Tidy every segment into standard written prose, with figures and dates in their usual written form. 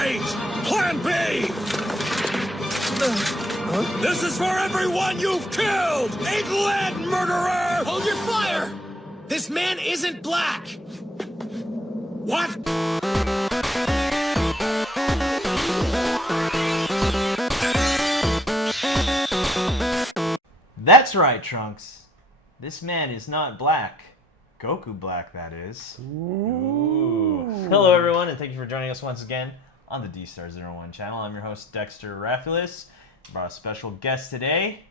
Great! Plan B! This is for everyone you've killed! England murderer! Hold your fire! This man isn't black! What? That's right, Trunks. This man is not black. Goku Black, that is. Ooh. Hello, everyone, and thank you for joining us once again on the D-Star01 channel. I'm your host, Dexter Arafiles. Brought a special guest today.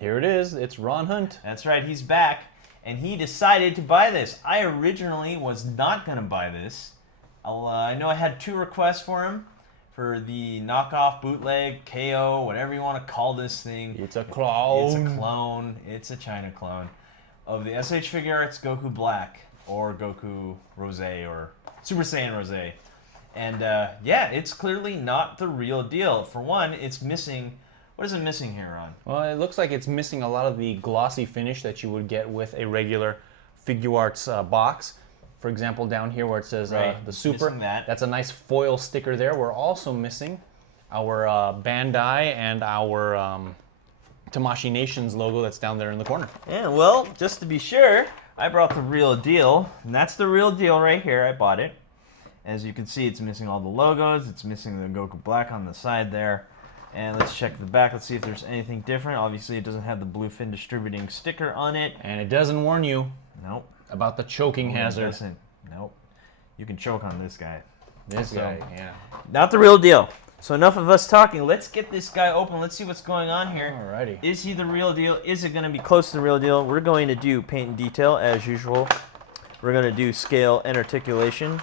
Here it is. It's Ron Hunt. That's right, he's back, and he decided to buy this. I originally was not going to buy this. I know I had 2 requests for him for the knockoff, bootleg, KO, whatever you want to call this thing. It's a clone. It's a clone. It's a China clone of the S.H. Figuarts Goku Black, or Goku Rose, or Super Saiyan Rose. And yeah, it's clearly not the real deal. For one, it's missing. What is it missing here, Ron? Well, it looks like it's missing a lot of the glossy finish that you would get with a regular Figuarts box. For example, down here where it says the Super, that's a nice foil sticker there. We're also missing our Bandai and our Tamashii Nations logo that's down there in the corner. Yeah, well, just to be sure, I brought the real deal, and that's the real deal right here. I bought it. As you can see, it's missing all the logos. It's missing the Goku Black on the side there. And let's check the back. Let's see if there's anything different. Obviously, it doesn't have the Bluefin Distributing sticker on it. And it doesn't warn you about the choking hazard. It doesn't. Nope. You can choke on this guy. This guy, yeah. Not the real deal. So enough of us talking. Let's get this guy open. Let's see what's going on here. Alrighty. Is he the real deal? Is it going to be close to the real deal? We're going to do paint and detail as usual. We're going to do scale and articulation.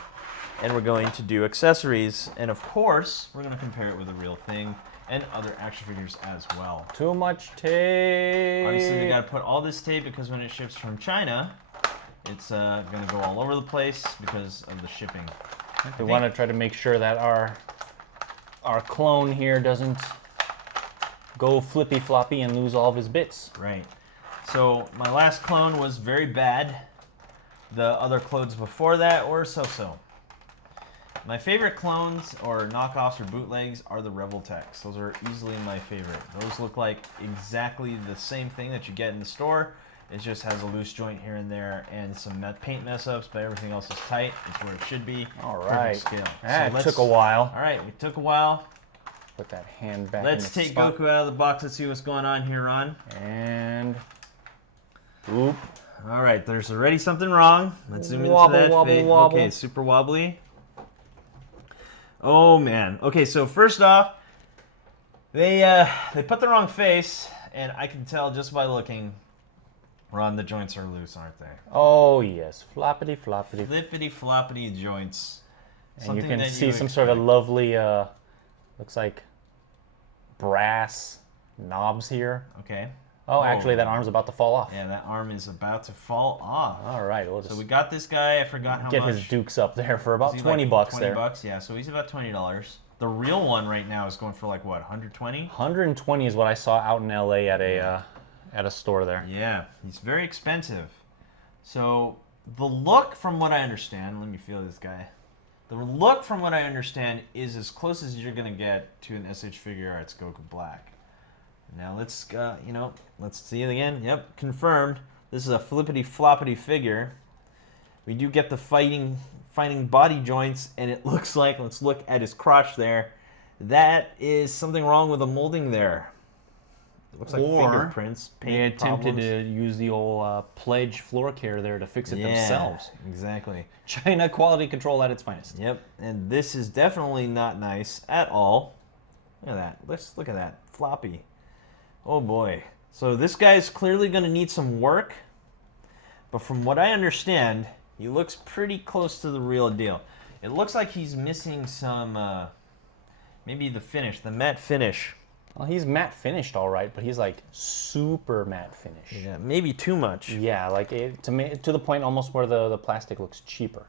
And we're going to do accessories. And of course, we're going to compare it with the real thing and other action figures as well. Too much tape. Obviously, they got to put all this tape because when it ships from China, it's going to go all over the place because of the shipping. We want to try to make sure that our clone here doesn't go flippy floppy and lose all of his bits. Right. So my last clone was very bad. The other clones before that were so-so. My favorite clones or knockoffs or bootlegs are the Rebel Techs. Those are easily my favorite. Those look like exactly the same thing that you get in the store. It just has a loose joint here and there and some paint mess-ups, but everything else is tight. It's where it should be. All right. Perfect scale. That took a while. All right, it took a while. Put that hand back Let's take Goku out of the box. Let's see what's going on here, Ron. And oop. All right, there's already something wrong. Let's zoom into Wobble, that. wobble, wobble. Okay, super wobbly. Oh man. Okay, so first off, they put the wrong face, and I can tell just by looking. Ron, the joints are loose, aren't they? Oh yes, floppity floppity. Flippity floppity joints. And you can see some sort of lovely, looks like brass knobs here. Okay. Oh, actually, that arm's about to fall off. Yeah, that arm is about to fall off. All right, we'll just so we got this guy. I forgot how get much. His dukes up there for about 20 like bucks 20 there. 20 bucks, yeah. So he's about $20. The real one right now is going for like what, 120? 120 is what I saw out in LA at a store there. Yeah, he's very expensive. So the look, from what I understand, let me feel this guy. The look, from what I understand, is as close as you're gonna get to an S.H. Figuarts Goku Black. Now let's, let's see it again. Yep, confirmed. This is a flippity floppity figure. We do get the fighting body joints, and it looks like, let's look at his crotch there. That is something wrong with the molding there. It looks like fingerprints. They attempted to use the old Pledge floor care there to fix it themselves. Exactly. China quality control at its finest. Yep, and this is definitely not nice at all. Look at that. Let's look at that. Floppy. Oh boy. So this guy's clearly going to need some work, but from what I understand, he looks pretty close to the real deal. It looks like he's missing some, maybe the finish, the matte finish. Well, he's matte finished all right, but he's like super matte finish. Yeah, maybe too much. Yeah, like to the point almost where the plastic looks cheaper.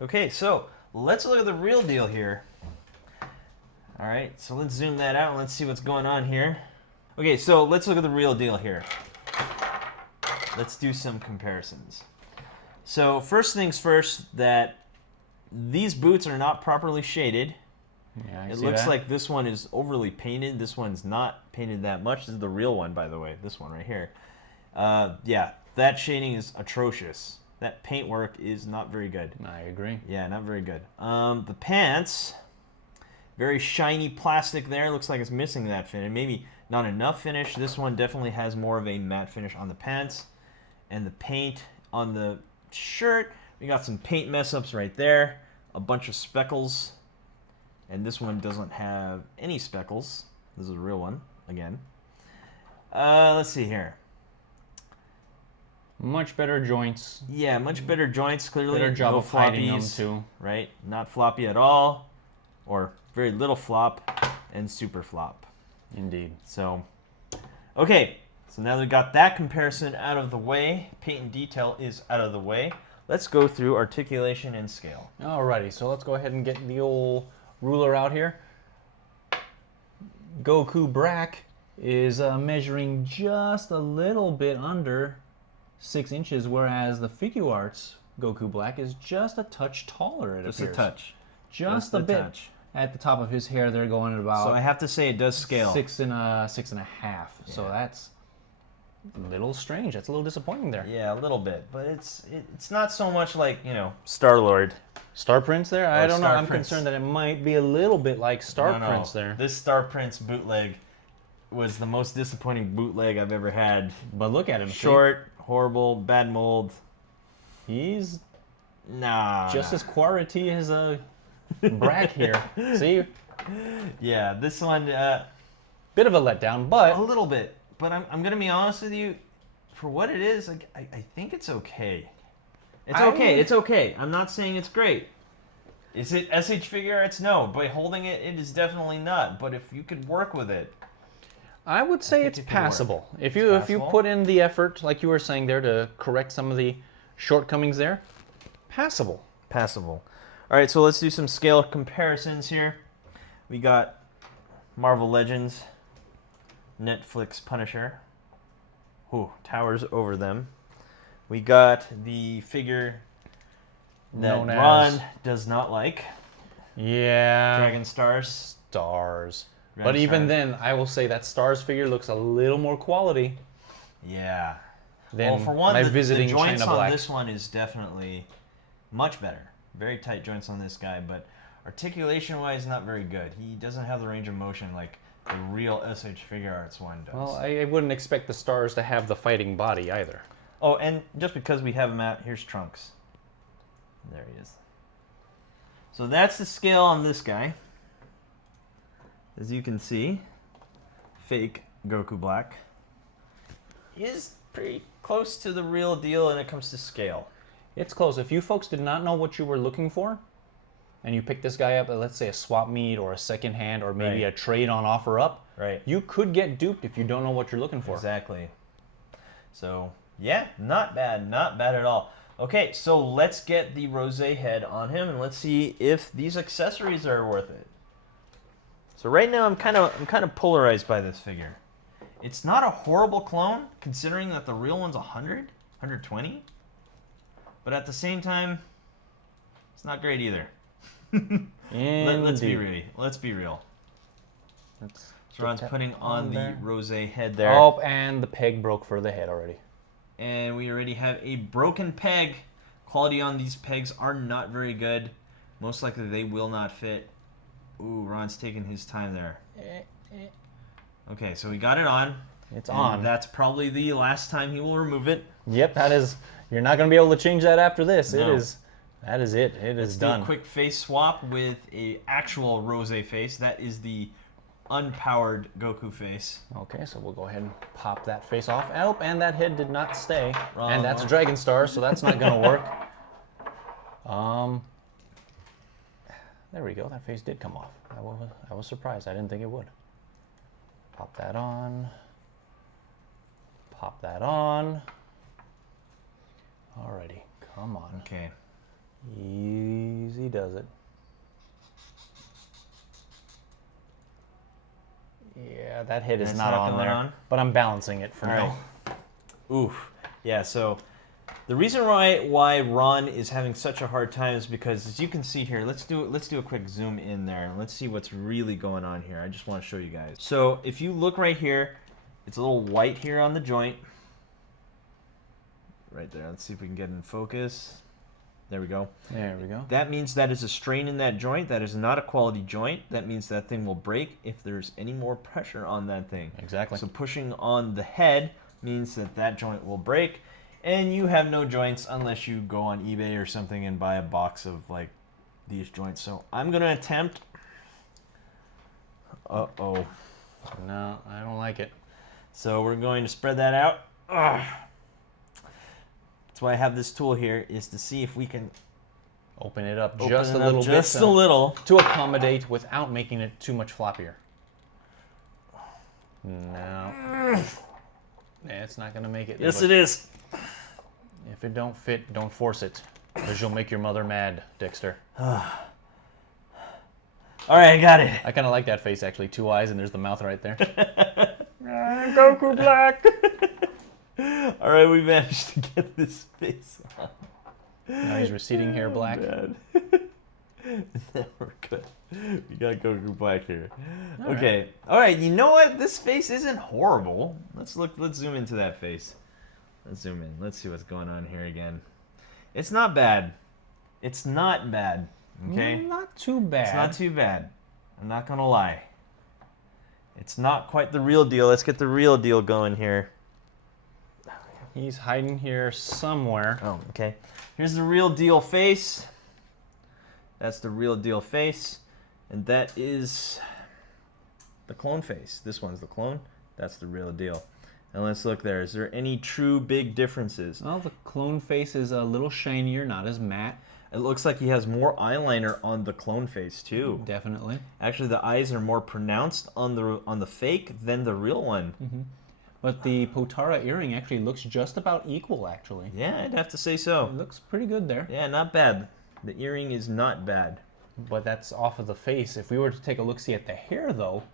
Okay, so let's look at the real deal here. All right, so let's zoom that out and let's see what's going on here. Okay, so let's look at the real deal here. Let's do some comparisons. So first things first, that these boots are not properly shaded. Yeah, it looks like this one is overly painted. This one's not painted that much. This is the real one, by the way. This one right here. Yeah, that shading is atrocious. That paintwork is not very good. I agree. Yeah, not very good. The pants, very shiny plastic there. Looks like it's missing that finish. Maybe not enough finish. This one definitely has more of a matte finish on the pants. And the paint on the shirt, we got some paint mess-ups right there. A bunch of speckles. And this one doesn't have any speckles. This is a real one, again. Let's see here. Much better joints. Yeah, much better joints. Clearly, better job no of hiding them floppies, too. right? Not floppy at all, or very little flop, and super flop. Indeed. So, okay. So now that we got that comparison out of the way, paint and detail is out of the way. Let's go through articulation and scale. Alrighty, so let's go ahead and get the old ruler out here. Goku Black is measuring just a little bit under 6 inches, whereas the Figuarts Goku Black is just a touch taller, it appears. Just a touch. Just a bit. At the top of his hair, they're going at about... So I have to say it does scale. 6.5. Yeah. So that's a little strange. That's a little disappointing there. Yeah, a little bit. But it's not so much like, you know, Star-Lord. Star Prince there? I don't know. I'm Prince. concerned that it might be a little bit like Star No. Prince there. This Star Prince bootleg was the most disappointing bootleg I've ever had. But look at him. Short, horrible, bad mold. He's Nah. just as quarity as a Brack here. See? Yeah, this one, Bit of a letdown, but a little bit. But I'm going to be honest with you. For what it is, like, I think it's okay. It's okay. It's okay. I'm not saying it's great. Is it S.H. Figuarts? No. By holding it, it is definitely not. But if you could work with it, I would say it's passable. If you put in the effort, like you were saying there, to correct some of the shortcomings there, passable. Passable. All right, so let's do some scale comparisons here. We got Marvel Legends, Netflix Punisher, who towers over them. We got the figure that Ron does not like. Yeah. Dragon Stars. Stars. Dragon But even Stars. then, I will say that Stars figure looks a little more quality Yeah. than Well, for one, my the visiting joints China on Black. this one is definitely much better. Very tight joints on this guy, but articulation-wise, not very good. He doesn't have the range of motion like the real S.H. Figuarts one does. Well, I wouldn't expect the Stars to have the fighting body either. Oh, and just because we have him out, here's Trunks. There he is. So that's the scale on this guy. As you can see, fake Goku Black is pretty close to the real deal when it comes to scale. It's close. If you folks did not know what you were looking for, and you picked this guy up at, let's say, a swap meet or a second hand or maybe a trade on offer up, you could get duped if you don't know what you're looking for. Exactly. So, yeah, not bad. Not bad at all. Okay, so let's get the rosé head on him, and let's see if these accessories are worth it. So right now, I'm kind of polarized by this figure. It's not a horrible clone, considering that the real one's 100, 120. But at the same time, it's not great either. Let's be real. Let's be real. So Ron's putting on the rosé head there. Oh, and the peg broke for the head already. And we already have a broken peg. Quality on these pegs are not very good. Most likely they will not fit. Ooh, Ron's taking his time there. Okay, so we got it on. It's on. That's probably the last time he will remove it. Yep, that is. You're not going to be able to change that after this. No. It is. That is it. It is done. Let's do a quick face swap with a actual rosé face. That is the unpowered Goku face. Okay, so we'll go ahead and pop that face off. Oh, and that head did not stay. Wrong. And that's Dragon Star, so that's not going to work. There we go. That face did come off. I was surprised. I didn't think it would. Pop that on. Pop that on. Alrighty, come on. Okay. Easy does it. Yeah, that head is not on there, but I'm balancing it for now. Oof. Yeah, so The reason why Ron is having such a hard time is because, as you can see here, let's do a quick zoom in there and let's see what's really going on here. I just want to show you guys. So if you look right here, it's a little white here on the joint. Right there. Let's see if we can get in focus. There we go. There we go. That means that is a strain in that joint. That is not a quality joint. That means that thing will break if there's any more pressure on that thing. Exactly. So pushing on the head means that that joint will break. And you have no joints unless you go on eBay or something and buy a box of like these joints. So I'm going to attempt. Uh-oh. No, I don't like it. So we're going to spread that out. Ugh. That's why I have this tool here, is to see if we can open it up just a little bit. Just a little. To accommodate without making it too much floppier. No. Yeah, it's not going to make it. Yes, it is. If it don't fit, don't force it, because you'll make your mother mad, Dexter. All right, I got it. I kind of like that face, actually. 2 eyes, and there's the mouth right there. Goku Black. All right, we managed to get this face on. Now he's receding hair black. We're good. We got Goku Black here. Okay. All right. You know what? This face isn't horrible. Let's look. Let's zoom into that face. Let's zoom in. Let's see what's going on here again. It's not bad. It's not bad. Okay. Not too bad. It's not too bad. I'm not gonna lie. It's not quite the real deal. Let's get the real deal going here. He's hiding here somewhere. Oh, okay. Here's the real deal face. That's the real deal face. And that is the clone face. This one's the clone. That's the real deal. And let's look there. Is there any true big differences? Well, the clone face is a little shinier, not as matte. It looks like he has more eyeliner on the clone face too. Definitely. Actually, the eyes are more pronounced on the fake than the real one. Mm-hmm. But the Potara earring actually looks just about equal, actually. Yeah, I'd have to say so. It looks pretty good there. Yeah, not bad. The earring is not bad. But that's off of the face. If we were to take a look-see at the hair, though,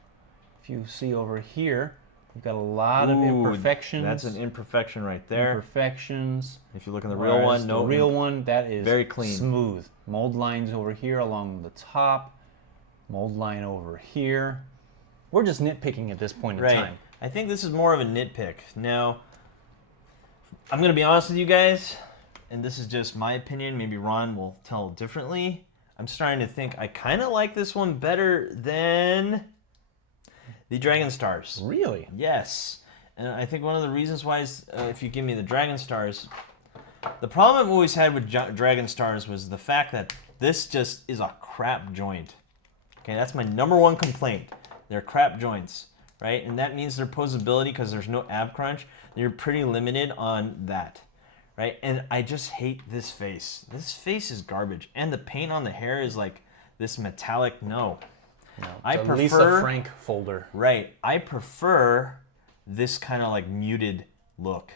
if you see over here, we've got a lot of imperfections. That's an imperfection right there. Imperfections. If you look in the real one, no. The real one, that is very clean. Smooth. Mold lines over here along the top. Mold line over here. We're just nitpicking at this point in time. I think this is more of a nitpick. Now, I'm going to be honest with you guys, and this is just my opinion. Maybe Ron will tell differently. I'm starting to think I kind of like this one better than the Dragon Stars. Really? Yes. And I think one of the reasons why is if you give me the Dragon Stars, the problem I've always had with Dragon Stars was the fact that this just is a crap joint. Okay, that's my #1 complaint. They're crap joints. Right? And that means their posability, because there's no ab crunch, you're pretty limited on that. Right? And I just hate this face. This face is garbage. And the paint on the hair is like this metallic, no. I prefer Lisa Frank folder. Right. I prefer this kind of like muted look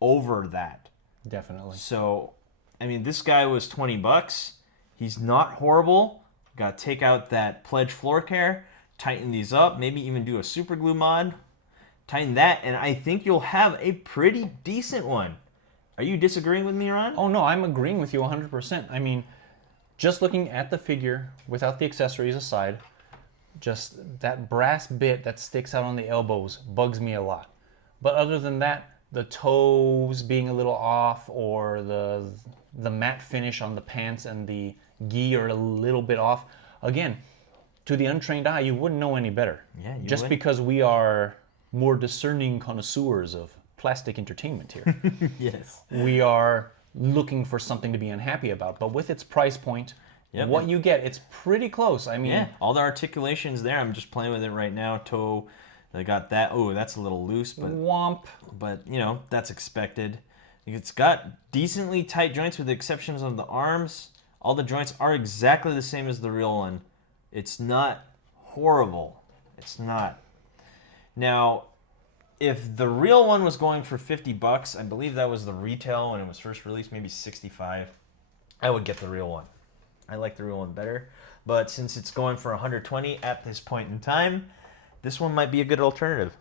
over that. Definitely. So, I mean, this guy was $20. He's not horrible. Got to take out that Pledge floor care. Tighten these up, maybe even do a super glue mod. Tighten that, and I think you'll have a pretty decent one. Are you disagreeing with me, Ron? Oh, no, I'm agreeing with you 100%. I mean, just looking at the figure, without the accessories aside, just that brass bit that sticks out on the elbows bugs me a lot. But other than that, the toes being a little off, or the matte finish on the pants and the gi are a little bit off, again, to the untrained eye, you wouldn't know any better. Yeah, you Just would. Because we are more discerning connoisseurs of plastic entertainment here. Yes. We are looking for something to be unhappy about. But with its price point, what you get, it's pretty close. I mean, yeah, all the articulations there. I'm just playing with it right now. Toe, they got that. Oh, that's a little loose, but womp. But you know, that's expected. It's got decently tight joints with the exceptions of the arms. All the joints are exactly the same as the real one. It's not horrible. It's not. Now, if the real one was going for $50, I believe that was the retail when it was first released, maybe $65, I would get the real one. I like the real one better. But since it's going for $120 at this point in time, this one might be a good alternative.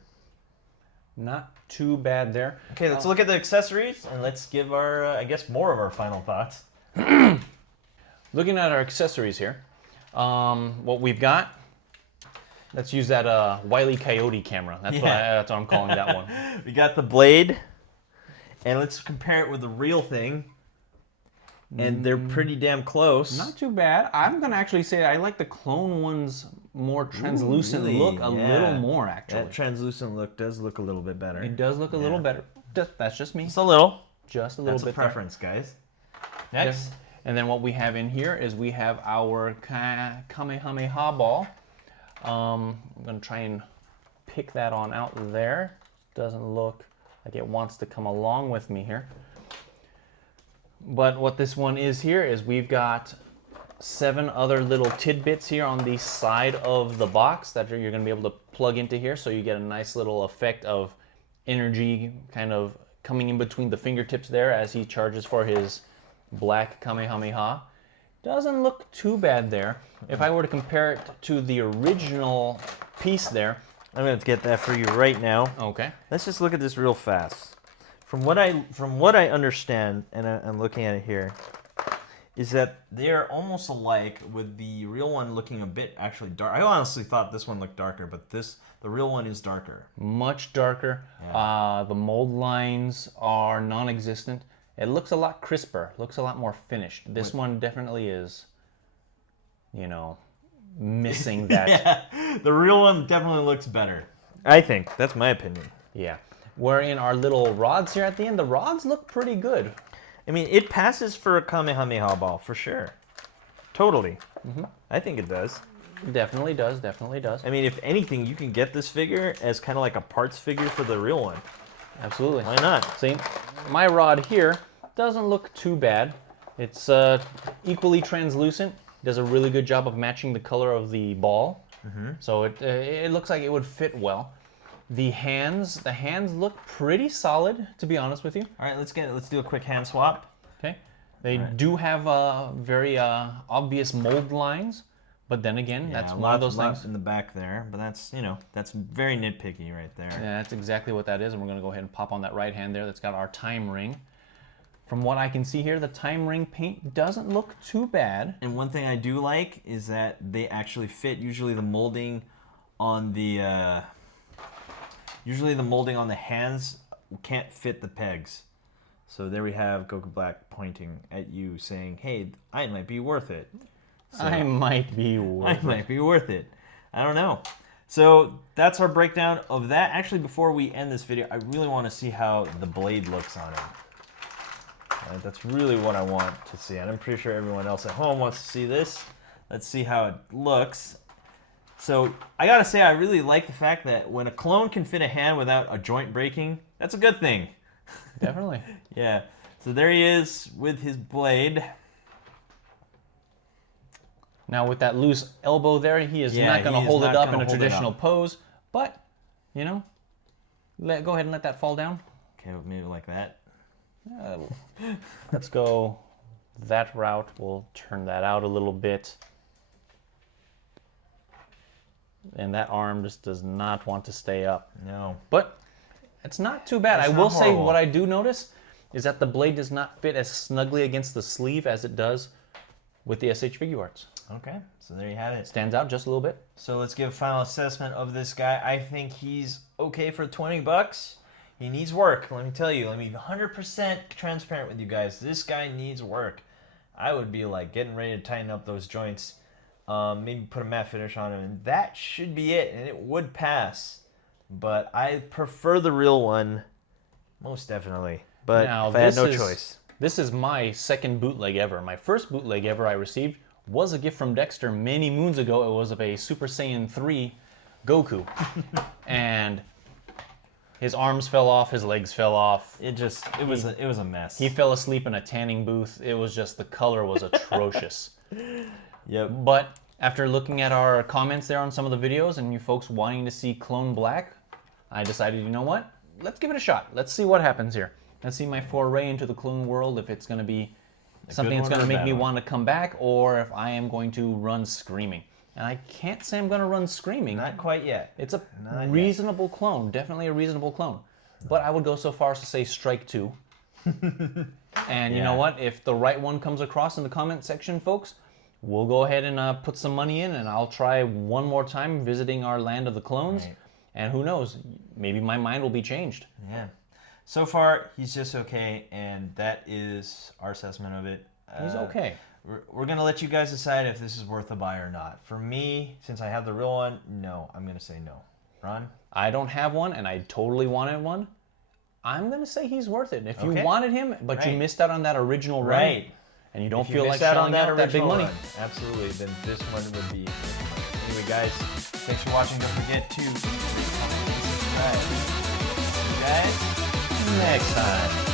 Not too bad there. Okay, let's look at the accessories and let's give our, I guess, more of our final thoughts. Looking at our accessories here, what we've got, let's use that Wile E. Coyote camera. That's, that's what I'm calling that one. We got the blade, and let's compare it with the real thing. And they're pretty damn close. Not too bad. I'm going to actually say I like the clone one's more translucent look a little more, actually. That translucent look does look a little bit better. It does look a little better. That's just me. Just a little. Just a little bit. That's a preference, guys. Next. And then what we have in here is we have our Kamehameha ball. I'm going to try and pick that on out there. Doesn't look like it wants to come along with me here. But what this one is here is we've got 7 other little tidbits here on the side of the box that you're going to be able to plug into here, so you get a nice little effect of energy kind of coming in between the fingertips there as he charges for his black Kamehameha. Doesn't look too bad there. If I were to compare it to the original piece there, I'm going to get that for you right now. Okay. Let's just look at this real fast. From what I understand, and I'm looking at it here, is that they're almost alike, with the real one looking a bit actually dark. I honestly thought this one looked darker, but the real one is darker. Much darker. Yeah. The mold lines are non-existent. It looks a lot crisper. Looks a lot more finished. This one definitely is, you know, missing that. Yeah, the real one definitely looks better. I think. That's my opinion. Yeah. Where in our little rods here at the end, the rods look pretty good. I mean, it passes for a Kamehameha ball, for sure. Totally. I think it does. Definitely does, definitely does. I mean, if anything, you can get this figure as kind of like a parts figure for the real one. Absolutely. Why not? See, my rod here doesn't look too bad. It's equally translucent. Does a really good job of matching the color of the ball. So it looks like it would fit well. The hands look pretty solid, to be honest with you. All right, let's do a quick hand swap. Okay. They do have very obvious mold lines, but then again, that's one of those things in the back there. But that's, you know, that's very nitpicky right there. Yeah, that's exactly what that is, and we're going to go ahead and pop on that right hand there. That's got our time ring. From what I can see here, the time ring paint doesn't look too bad. And one thing I do like is that they actually fit. Usually the molding on the hands can't fit the pegs. So there we have Goku Black pointing at you saying, hey, I might be worth it. So, I might be worth it. I don't know. So that's our breakdown of that. Actually, before we end this video, I really want to see how the blade looks on it. That's really what I want to see. And I'm pretty sure everyone else at home wants to see this. Let's see how it looks. So I gotta say, I really like the fact that when a clone can fit a hand without a joint breaking, that's a good thing. Definitely. Yeah. So there he is with his blade. Now with that loose elbow there, he is not going to hold it up in a traditional pose. But, you know, go ahead and let that fall down. Okay, maybe like that. Let's go that route. We'll turn that out a little bit. And that arm just does not want to stay up. No. But it's not too bad. I will say what I do notice is that the blade does not fit as snugly against the sleeve as it does with the S.H. Figuarts. Okay, so there you have it. Stands out just a little bit. So let's give a final assessment of this guy. I think he's okay for $20. He needs work, let me tell you. Let me be 100% transparent with you guys. This guy needs work. I would be like getting ready to tighten up those joints. Maybe put a matte finish on him, and that should be it, and it would pass. But I prefer the real one, most definitely. But now, if I had no choice. This is my second bootleg ever. My first bootleg ever I received was a gift from Dexter many moons ago. It was of a Super Saiyan 3 Goku. And his arms fell off, his legs fell off. It was a mess. He fell asleep in a tanning booth. It was just, the color was atrocious. Yep. But after looking at our comments there on some of the videos and you folks wanting to see Clone Black, I decided, you know what? Let's give it a shot. Let's see what happens here. Let's see my foray into the clone world, if it's going to be something that's going to make me want to come back, or if I am going to run screaming. And I can't say I'm going to run screaming. Not quite yet. It's a reasonable clone. Definitely a reasonable clone. but I would go so far as to say strike 2. And you know what? If the right one comes across in the comment section, folks, we'll go ahead and put some money in, and I'll try one more time visiting our land of the clones. Right. And who knows? Maybe my mind will be changed. Yeah. So far, he's just okay, and that is our assessment of it. He's okay. We're going to let you guys decide if this is worth a buy or not. For me, since I have the real one, no. I'm going to say no. Ron? I don't have one, and I totally wanted one. I'm going to say he's worth it. If you wanted him, but you missed out on that original run, and you don't feel like shelling out that big money. Absolutely. Then this one would be. Anyway, guys, thanks for watching. Don't forget to subscribe. See you guys next time.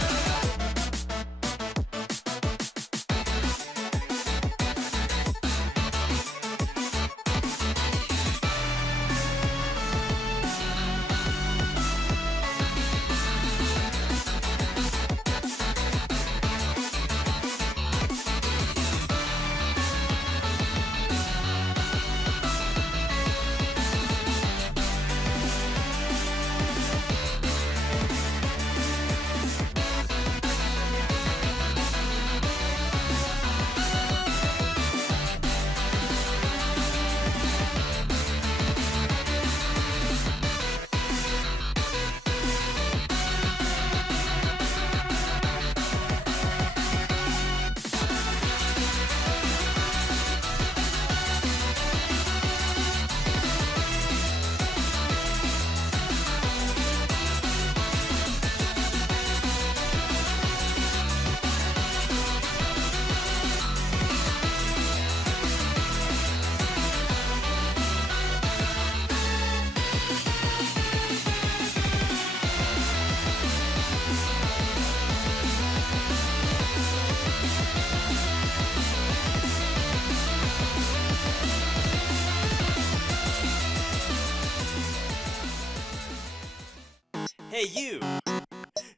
Hey you!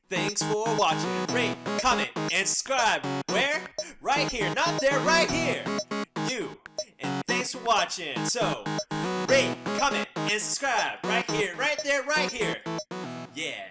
Thanks for watching. Rate, comment, and subscribe. Where? Right here. Not there, right here. You. And thanks for watching. So, rate, comment, and subscribe. Right here, right there, right here. Yeah.